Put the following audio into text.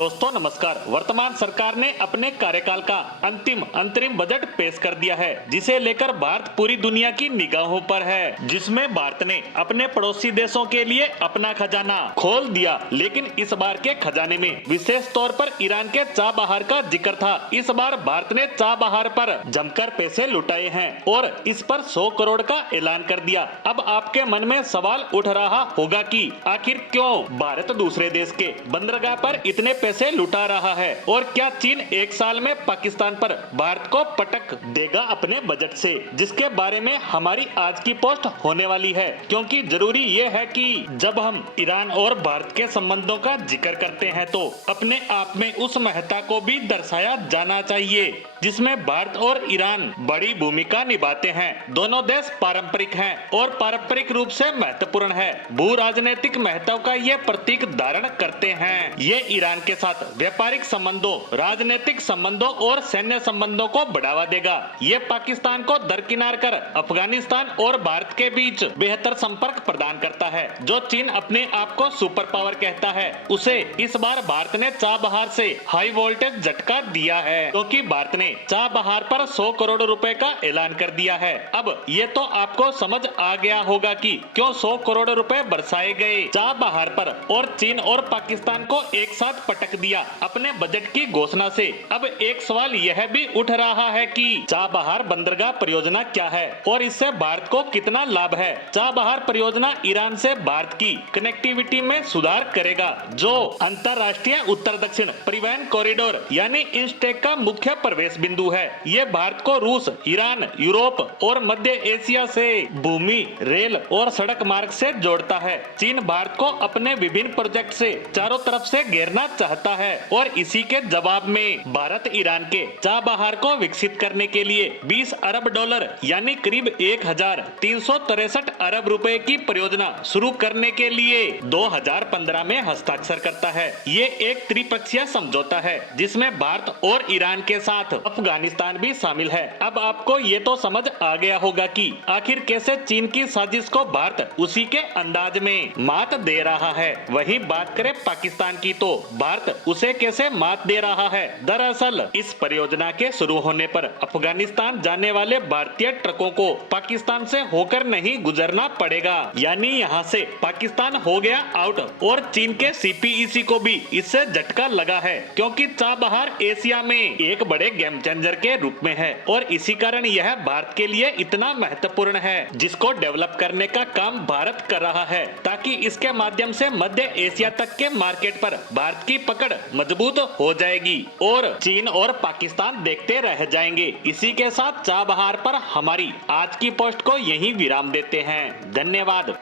दोस्तों नमस्कार। वर्तमान सरकार ने अपने कार्यकाल का अंतरिम बजट पेश कर दिया है, जिसे लेकर भारत पूरी दुनिया की निगाहों पर है। जिसमें भारत ने अपने पड़ोसी देशों के लिए अपना खजाना खोल दिया, लेकिन इस बार के खजाने में विशेष तौर पर ईरान के चाबहार का जिक्र था। इस बार भारत ने चाबहार पर जमकर पैसे लुटाए हैं और इस पर 100 करोड़ का ऐलान कर दिया। अब आपके मन में सवाल उठ रहा होगा कि आखिर क्यों भारत दूसरे देश के बंदरगाह पर इतने पैसे लुटा रहा है और क्या चीन एक साल में पाकिस्तान पर भारत को पटक देगा अपने बजट से, जिसके बारे में हमारी आज की पोस्ट होने वाली है। क्योंकि जरूरी ये है कि जब हम ईरान और भारत के संबंधों का जिक्र करते हैं तो अपने आप में उस महत्ता को भी दर्शाया जाना चाहिए जिसमें भारत और ईरान बड़ी भूमिका निभाते हैं। दोनों देश पारंपरिक हैं और पारंपरिक रूप से महत्वपूर्ण है। भू राजनीतिक महत्व का ये प्रतीक धारण करते हैं। ये ईरान के साथ व्यापारिक संबंधों, राजनीतिक संबंधों और सैन्य संबंधों को बढ़ावा देगा। ये पाकिस्तान को दरकिनार कर अफगानिस्तान और भारत के बीच बेहतर संपर्क प्रदान करता है। जो चीन अपने आप को सुपर पावर कहता है, उसे इस बार भारत ने चाबहार से हाई वोल्टेज झटका दिया है, क्योंकि भारत ने चाबहार पर 100 करोड़ रुपए का ऐलान कर दिया है। अब ये तो आपको समझ आ गया होगा कि क्यों 100 करोड़ रुपए बरसाए गए चाबहार पर और चीन और पाकिस्तान को एक साथ पटक दिया अपने बजट की घोषणा से। अब एक सवाल यह भी उठ रहा है कि चाबहार बंदरगाह परियोजना क्या है और इससे भारत को कितना लाभ है। चाबहार परियोजना ईरान से भारत की कनेक्टिविटी में सुधार करेगा, जो अंतरराष्ट्रीय उत्तर दक्षिण परिवहन कॉरिडोर यानी इंस्टेक का मुख्य प्रवेश बिंदु है। ये भारत को रूस, ईरान, यूरोप और मध्य एशिया से भूमि, रेल और सड़क मार्ग से जोड़ता है। चीन भारत को अपने विभिन्न प्रोजेक्ट से चारों तरफ से घेरना चाहता है और इसी के जवाब में भारत ईरान के चाबहार को विकसित करने के लिए 20 अरब डॉलर यानी करीब 1363 अरब रुपए की परियोजना शुरू करने के लिए 2015 में हस्ताक्षर करता है। ये एक त्रिपक्षीय समझौता है जिसमें भारत और ईरान के साथ अफगानिस्तान भी शामिल है। अब आपको ये तो समझ आ गया होगा कि आखिर कैसे चीन की साजिश को भारत उसी के अंदाज में मात दे रहा है। वही बात करें पाकिस्तान की तो भारत उसे कैसे मात दे रहा है। दरअसल इस परियोजना के शुरू होने पर अफगानिस्तान जाने वाले भारतीय ट्रकों को पाकिस्तान से होकर नहीं गुजरना पड़ेगा, यानी यहाँ से पाकिस्तान हो गया आउट और चीन के सीपीईसी को भी इससे झटका लगा है, क्योंकि चाबहार एशिया में एक बड़े गेम चेंजर के रूप में है और इसी कारण यह भारत के लिए इतना महत्वपूर्ण है, जिसको डेवलप करने का काम भारत कर रहा है ताकि इसके माध्यम से मध्य एशिया तक के मार्केट पर भारत की पकड़ मजबूत हो जाएगी और चीन और पाकिस्तान देखते रह जाएंगे। इसी के साथ चाबहार पर हमारी आज की पोस्ट को यहीं विराम देते हैं। धन्यवाद।